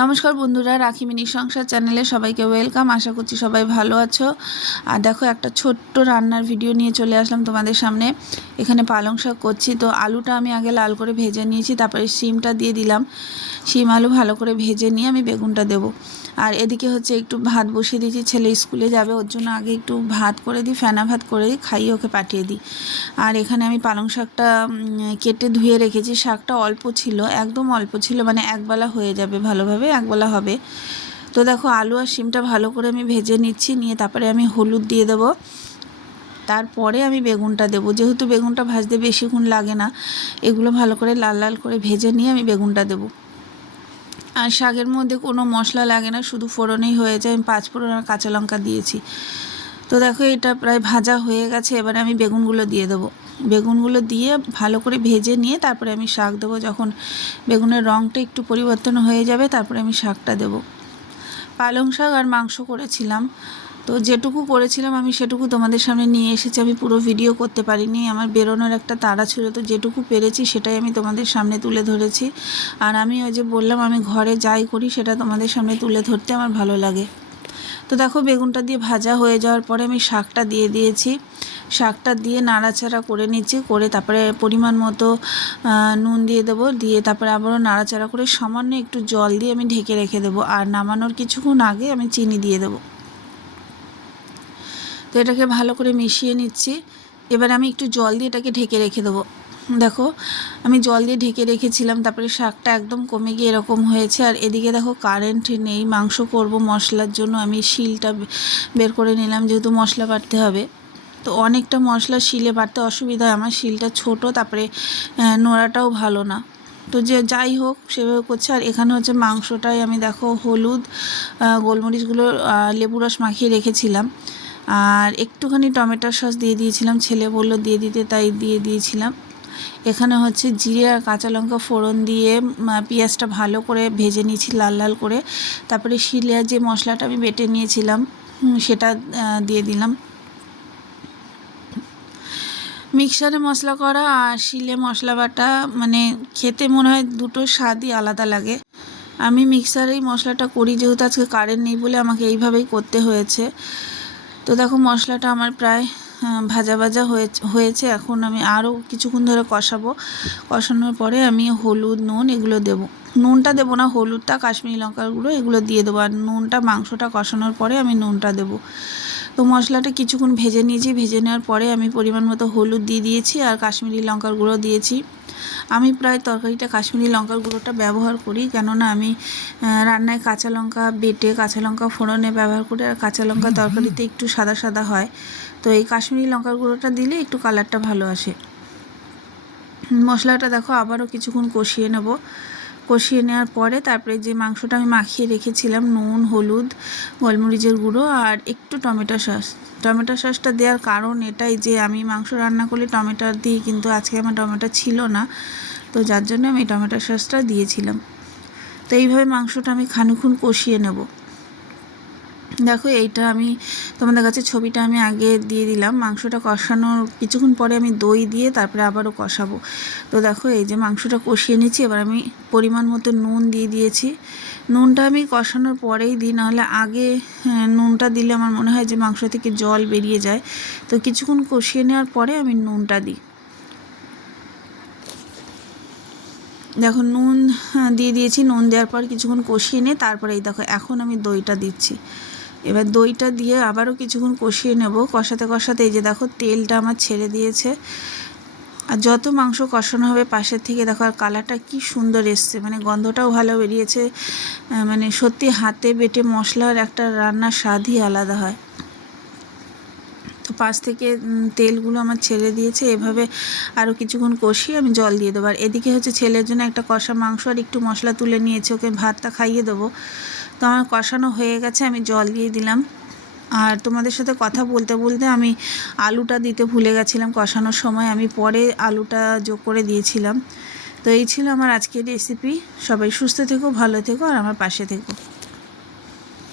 নমস্কার বন্ধুরা রাখি মিনি সংসার চ্যানেলে সবাইকে ওয়েলকাম। আশা করছি সবাই ভালো আছো। আর দেখো, একটা ছোট্ট রান্নার ভিডিও নিয়ে চলে আসলাম তোমাদের সামনে। এখানে পালং শাক করছি। তো আলুটা আমি আগে লাল করে ভেজে নিয়েছি, তারপরে শিমটা দিয়ে দিলাম। শিম আলু ভালো করে ভেজে নিয়ে আমি বেগুনটা দেবো। আর এদিকে হচ্ছে একটু ভাত বসিয়ে দিয়েছি, ছেলে স্কুলে যাবে, ওর জন্য আগে একটু ভাত করে দিই, ফেনা ভাত করে দিই, খাইয়ে ওকে পাঠিয়ে দিই। আর এখানে আমি পালং শাকটা কেটে ধুয়ে রেখেছি, শাকটা অল্প ছিল, একদম অল্প ছিল মানে একবেলা হয়ে যাবে ভালোভাবে, একবেলা হবে। তো দেখো, আলু আর শিমটা ভালো করে আমি ভেজে নিচ্ছি, নিয়ে তারপরে আমি হলুদ দিয়ে দেবো। তারপরে আমি বেগুনটা দেবো, যেহেতু বেগুনটা ভাজতে বেশিক্ষণ লাগে না, এগুলো ভালো করে লাল লাল করে ভেজে নিয়ে আমি বেগুনটা দেবো। আর শাকের মধ্যে কোনো মশলা লাগে না, শুধু ফোড়নেই হয়ে যায়। আমি পাঁচ ফোড়ন আর কাঁচা লঙ্কা দিয়েছি। তো দেখো, এটা প্রায় ভাজা হয়ে গেছে। এবারে আমি বেগুনগুলো দিয়ে দেবো। বেগুনগুলো দিয়ে ভালো করে ভেজে নিয়ে তারপরে আমি শাক দেবো। যখন বেগুনের রঙটা একটু পরিবর্তন হয়ে যাবে, তারপরে আমি শাকটা দেবো। পালং শাক আর মাংস করেছিলাম। তো যেটুকু করেছিলাম আমি সেটুকু তোমাদের সামনে নিয়ে এসেছি। আমি পুরো ভিডিও করতে পারিনি। আমার বেরোনোর একটা তাড়া ছিল, তো যেটুকু পেরেছি সেটাই আমি তোমাদের সামনে তুলে ধরেছি। আর আমি ওই যে বললাম, আমি ঘরে যাই করি সেটা তোমাদের সামনে তুলে ধরতে আমার ভালো লাগে। তো দেখো, বেগুনটা দিয়ে ভাজা হয়ে যাওয়ার পরে আমি শাকটা দিয়ে দিয়েছি। শাকটা দিয়ে নাড়াচাড়া করে নিচ্ছি, করে তারপরে পরিমাণ মতো নুন দিয়ে দেবো। দিয়ে তারপরে আবারও নাড়াচাড়া করে সামান্য একটু জল দিয়ে আমি ঢেকে রেখে দেবো। আর নামানোর কিছুক্ষণ আগে আমি চিনি দিয়ে দেবো। তো এটাকে ভালো করে মিশিয়ে নিচ্ছি। এবার আমি একটু জল দিয়ে এটাকে ঢেকে রেখে দেবো। দেখো, আমি জল দিয়ে ঢেকে রেখেছিলাম, তারপরে শাকটা একদম কমে গিয়ে এরকম হয়েছে। আর এদিকে দেখো কারেন্ট নেই, মাংস করব মশলার জন্য। আমি শিলটা বের করে নিলাম, যেহেতু মশলা বাটতে হবে। তো অনেকটা মশলা শিলে বাটতে অসুবিধা হয়, আমার শিলটা ছোট, তারপরে নোড়াটাও ভালো না। তো যে, যাই হোক, সেভাবে করছে। আর এখানে হচ্ছে মাংসটাই আমি দেখো হলুদ গোলমরিচগুলো লেবু রস মাখিয়ে রেখেছিলাম। আর একটুখানি টমেটোর সস দিয়ে দিয়েছিলাম। ছেলে বলল, দিয়ে দিতে। তাই দিয়ে দিয়েছিলাম। এখানে হচ্ছে জিরে আর কাঁচা লঙ্কা ফোড়ন দিয়ে পেঁয়াজটা ভালো করে ভেজে নিয়েছি লাল লাল করে। তারপরে শিলে যে মশলাটা আমি বেটে নিয়েছিলাম সেটা দিয়ে দিলাম। মিক্সারে মশলা করা আর শিলে মশলা বাটা মানে খেতে মনে হয় দুটো স্বাদই আলাদা লাগে। আমি মিক্সারেই মশলাটা করি, যেহেতু আজকে কারেন্ট নেই বলে আমাকে এইভাবেই করতে হয়েছে। তো দেখো মশলাটা আমার প্রায় ভাজা ভাজা হয়ে, হয়েছে। এখন আমি আরও কিছুক্ষণ ধরে কষাবো। কষানোর পরে আমি হলুদ, নুন এগুলো দেব। নুনটা দেবো না, হলুদটা, কাশ্মীরি লঙ্কার গুঁড়ো এগুলো দিয়ে দেবো। আর নুনটা, মাংসটা কষানোর পরে আমি নুনটা দেবো। তো মশলাটা কিছুক্ষণ ভেজে নিয়েছি। ভেজে নেওয়ার পরে আমি পরিমাণ মতো হলুদ দিয়ে দিয়েছি আর কাশ্মীরি লঙ্কার গুঁড়ো দিয়েছি। আমি প্রায় তরকারিটা কাশ্মীরি লঙ্কার গুঁড়োটা ব্যবহার করি। কেননা আমি রান্নায় কাঁচা লঙ্কা বেটে কাঁচা লঙ্কা ফোড়নে ব্যবহার করি আর কাঁচা লঙ্কা তরকারিতে একটু সাদা সাদা হয়। তো এই কাশ্মীরি লঙ্কার গুঁড়োটা দিলে একটু কালারটা ভালো আসে। মশলাটা দেখো আবারও কিছুক্ষণ কষিয়ে নেব। কষিয়ে নেওয়ার পরে তারপরে যে মাংসটা আমি মাখিয়ে রেখেছিলাম, নুন, হলুদ, গোলমরিচের গুঁড়ো আর একটু টমেটো সস। টমেটো সসটা দেওয়ার কারণ এটাই যে আমি মাংস রান্না করলে টমেটো দিই, কিন্তু আজকে আমার টমেটো ছিল না। তো যার জন্য আমি টমেটো সসটা দিয়েছিলাম। তো এইভাবে মাংসটা আমি খানিক্ষণ কষিয়ে নেব। দেখো এইটা আমি তোমাদের কাছে ছবিটা আমি আগে দিয়ে দিলাম। মাংসটা কষানোর কিছুক্ষণ পরে আমি দই দিয়ে তারপরে আবারও কষাবো। তো দেখো এই যে মাংসটা কষিয়ে নিচ্ছি এবার আমি পরিমাণ মতো নুন দিয়ে দিয়েছি। নুনটা আমি কষানোর পরেই দিই নাহলে আগে হ্যাঁ, নুনটা দিলে আমার মনে হয় যে মাংস থেকে জল বেরিয়ে যায়। তো কিছুক্ষণ কষিয়ে নেওয়ার পরে আমি নুনটা দিই। দেখো নুন হ্যাঁ, দিয়ে দিয়েছি। নুন দেওয়ার পর কিছুক্ষণ কষিয়ে নিয়ে তারপরে এই দেখো এখন আমি দইটা দিচ্ছি। এবার দইটা দিয়ে আবারও কিছুক্ষণ কষিয়ে নেব। কষাতে কষাতে এই যে দেখো তেলটা আমার ছেড়ে দিয়েছে। আর যত মাংস কষানো হবে পাশের থেকে দেখো আর কালারটা কি সুন্দর এসছে। মানে গন্ধটাও ভালো বেরিয়েছে। মানে সত্যি হাতে বেটে মশলার একটা রান্নার স্বাদই আলাদা হয়। পাশ থেকে তেলগুলো আমার ছেড়ে দিয়েছে, এভাবে আরও কিছুক্ষণ কষিয়ে আমি জল দিয়ে দেবো। আর এদিকে হচ্ছে ছেলের জন্য একটা কষা মাংস আর একটু মশলা তুলে নিয়েছে, ওকে ভাতটা খাইয়ে দেবো। তো আমার কষানো হয়ে গেছে, আমি জল দিয়ে দিলাম। আর তোমাদের সাথে কথা বলতে বলতে আমি আলুটা দিতে ভুলে গেছিলাম কষানোর সময়, আমি পরে আলুটা যোগ করে দিয়েছিলাম। তো এই ছিল আমার আজকের রেসিপি সবাই সুস্থ থেকো, ভালো থেকো, আর আমার পাশে থেকো।